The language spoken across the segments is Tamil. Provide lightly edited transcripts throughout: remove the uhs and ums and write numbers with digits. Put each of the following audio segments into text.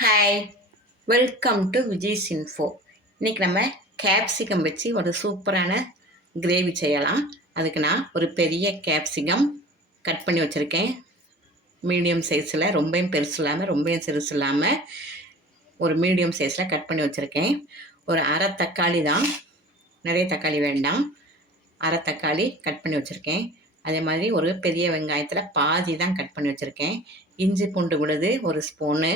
Hi, welcome to Vijay's info. இன்றைக்கி நம்ம கேப்சிகம் வச்சு ஒரு சூப்பரான கிரேவி செய்யலாம். அதுக்கு நான் ஒரு பெரிய கேப்சிகம் கட் பண்ணி வச்சுருக்கேன். மீடியம் சைஸில், ரொம்பவும் பெருசு இல்லாமல் ரொம்பவும் சிறுசு இல்லாமல் ஒரு மீடியம் சைஸில் கட் பண்ணி வச்சுருக்கேன். ஒரு அரை தக்காளி தான், நிறைய தக்காளி வேண்டாம். அரை தக்காளி கட் பண்ணி வச்சுருக்கேன். அதே மாதிரி ஒரு பெரிய வெங்காயத்தில் பாதி தான் கட் பண்ணி வச்சுருக்கேன். இஞ்சி பூண்டு விழுது ஒரு ஸ்பூனு,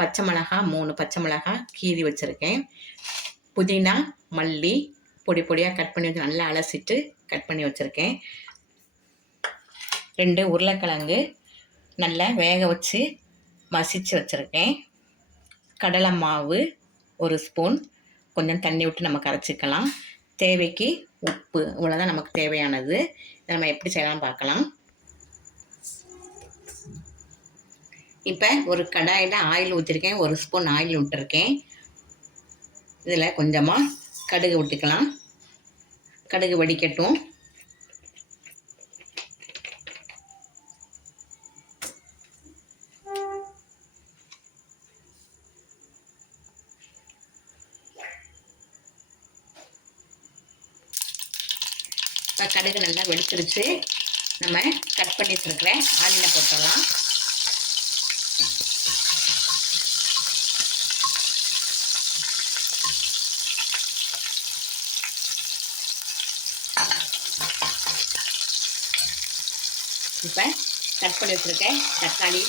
பச்சை மிளகா 3 பச்சை மிளகா கீறி வச்சுருக்கேன். புதினா மல்லி பொடி பொடியாக கட் பண்ணி வச்சு நல்லா அலசிட்டு கட் பண்ணி வச்சுருக்கேன். 2 உருளைக்கிழங்கு நல்லா வேக வச்சு மசிச்சு வச்சுருக்கேன். கடலை மாவு ஒரு ஸ்பூன், கொஞ்சம் தண்ணி விட்டு நம்ம கரைச்சிக்கலாம். தேவைக்கு உப்பு, இவ்வளோதான் நமக்கு தேவையானது. இதை நம்ம எப்படி செய்யலாம் பார்க்கலாம். இப்போ ஒரு கடாயில் ஆயில் ஊற்றிருக்கேன். ஒரு ஸ்பூன் ஆயில் விட்டுருக்கேன். இதில் கொஞ்சமாக கடுகு விட்டுக்கலாம். கடுகு வடிக்கட்டும். இப்போ கடுகு நல்லா வெடிச்சிருச்சு. நம்ம கட் பண்ணி வச்சுருக்கிற ஆனியனை போட்டுடலாம். இப்போ கட் பண்ணி வச்சுருக்கேன் தக்காளி,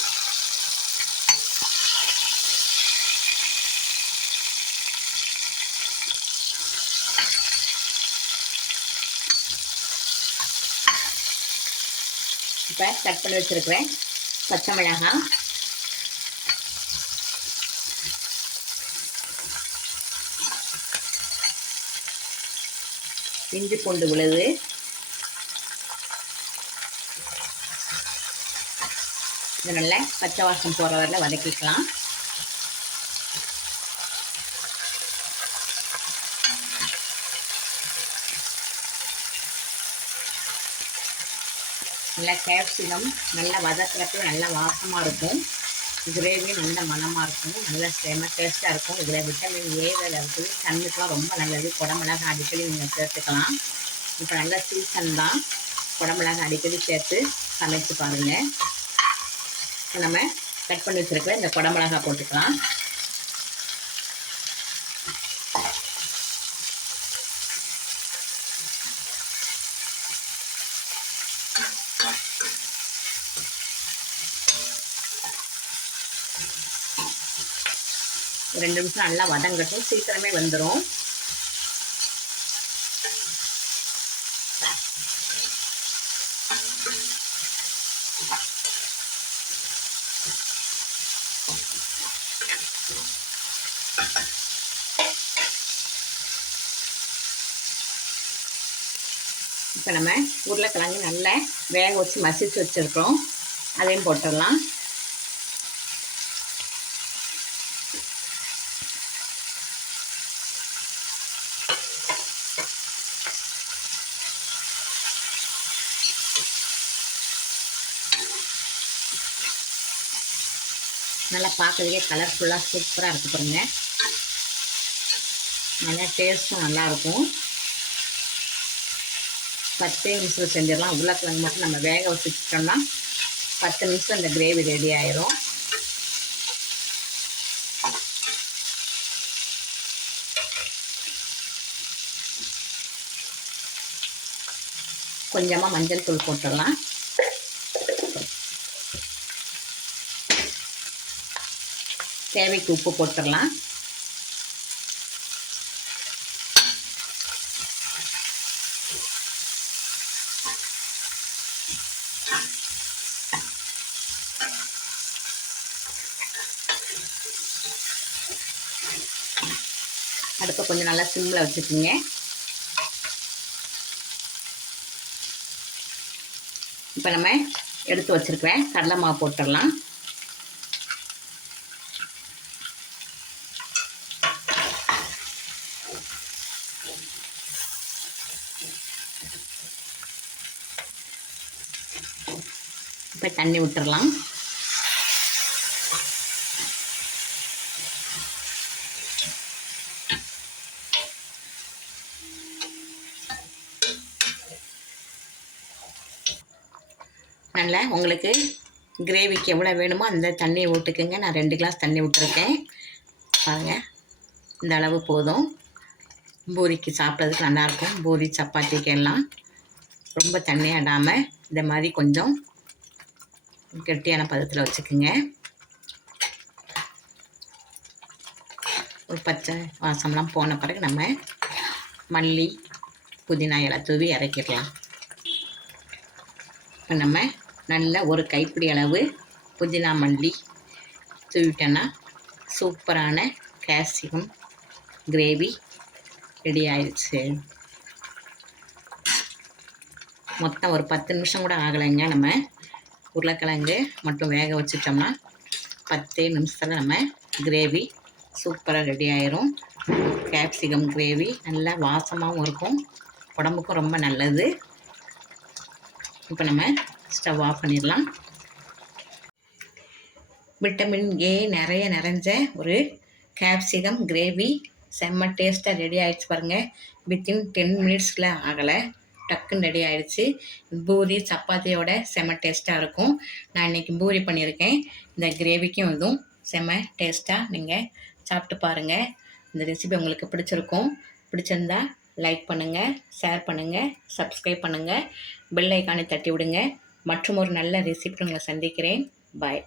இப்போ கட் பண்ணி வச்சுருக்கிறேன் பச்சை மிளகாய், இஞ்சி பூண்டு விழுது, இது நல்லா பச்சை வாசம் போகிற வரல வதக்கிக்கலாம். நல்லா கேப்சிகம் நல்லா வதக்கிறப்ப நல்லா வாசமாக இருக்கும். கிரேவி நல்ல மணமாக இருக்கும். நல்லா டேஸ்ட்டாக இருக்கும். இதில் விட்டமின் ஏ வேலை இருக்குது. கண்ணுக்கெலாம் ரொம்ப நல்லது. குடமிளகாய் அடிக்கடி நீங்கள் சேர்த்துக்கலாம். இப்போ நல்ல சீசன் தான். குடமிளகாய் அடிக்கடி சேர்த்து சமைச்சு பாருங்கள். நம்ம கட் பண்ணி வச்சுருக்கிற இந்த குடமிளகாய் போட்டுக்கலாம். ஒரு 2 நிமிஷம் நல்லா வதங்கட்டும். சீக்கிரமே வந்துடும். இப்போ நம்ம உருளைக்கிழங்கு நல்லா வேக வச்சு மசிச்சு வச்சுருக்கோம். அதையும் போட்டுடலாம். நல்லா பார்க்கறதுக்கே கலர்ஃபுல்லாக சூப்பராக இருக்குது பாருங்க. நல்லா டேஸ்ட்டும் நல்லாயிருக்கும். 10 நிமிஷம் செஞ்சிடலாம். உருளைக்கிழங்கு மட்டும் நம்ம வேக வச்சுட்டோம்னா 10 நிமிஷம் இந்த கிரேவி ரெடி ஆயிரும். கொஞ்சமாக மஞ்சள் தூள் போட்டுடலாம். தேவைக்கு உப்பு போட்டுடலாம். அடுப்பை கொஞ்சம் நல்லா சிம்மில் வச்சுக்கோங்க. இப்போ நம்ம எடுத்து வச்சுருக்கிறேன் கடலை மாவு போட்டுடலாம். இப்போ தண்ணி விட்டுடலாம். நல்லா உங்களுக்கு கிரேவிக்கு எவ்வளோ வேணுமோ அந்த தண்ணியை ஊற்றுக்குங்க. நான் 2 கிளாஸ் தண்ணி விட்டுருக்கேன். பாருங்கள், இந்த அளவு போதும். பூரிக்கு சாப்பிட்றதுக்கு நல்லாயிருக்கும். பூரி சப்பாத்திக்கு எல்லாம் ரொம்ப தண்ணி ஆடாமல் இந்த மாதிரி கொஞ்சம் கெட்டியான பதத்தில் வச்சுக்குங்க. ஒரு பச்சை வாசம்லாம் போன பிறகு நம்ம மல்லி புதினா இலை தூவி இறக்கிடலாம். இப்போ நம்ம நல்ல ஒரு கைப்பிடி அளவு புதினா மல்லி தூவிட்டோன்னா சூப்பரான கேப்சிகம் கிரேவி ரெடி ஆயிடுச்சு. மொத்தம் ஒரு 10 நிமிஷம் கூட ஆகலைங்க. நம்ம உருளைக்கிழங்கு மட்டும் வேக வச்சுட்டோம்னா 10 நிமிஷத்தில் நம்ம கிரேவி சூப்பராக ரெடி ஆயிரும். கேப்சிகம் கிரேவி நல்லா வாசமாகவும் இருக்கும், உடம்புக்கும் ரொம்ப நல்லது. இப்போ நம்ம ஸ்டவ் ஆஃப் பண்ணிடலாம். விட்டமின் ஏ நிறைஞ்ச ஒரு கேப்சிகம் கிரேவி செம்ம டேஸ்ட்டாக ரெடி ஆகிடுச்சு பாருங்கள். வித்தின் 10 மினிட்ஸில் ஆகலை, டக்குன்னு ரெடி ஆகிடுச்சு. பூரி சப்பாத்தியோட செம்ம டேஸ்ட்டாக இருக்கும். நான் இன்றைக்கி பூரி பண்ணியிருக்கேன். இந்த கிரேவிக்கும் இதுவும் செம்ம டேஸ்ட்டாக நீங்கள் சாப்பிட்டு பாருங்கள். இந்த ரெசிபி உங்களுக்கு பிடிச்சிருக்கும். பிடிச்சிருந்தா லைக் பண்ணுங்கள், ஷேர் பண்ணுங்கள், சப்ஸ்கிரைப் பண்ணுங்கள், பெல் ஐக்கானை தட்டி விடுங்க. மற்றும் ஒரு நல்ல ரெசிபி உங்களை சந்திக்கிறேன். பாய்.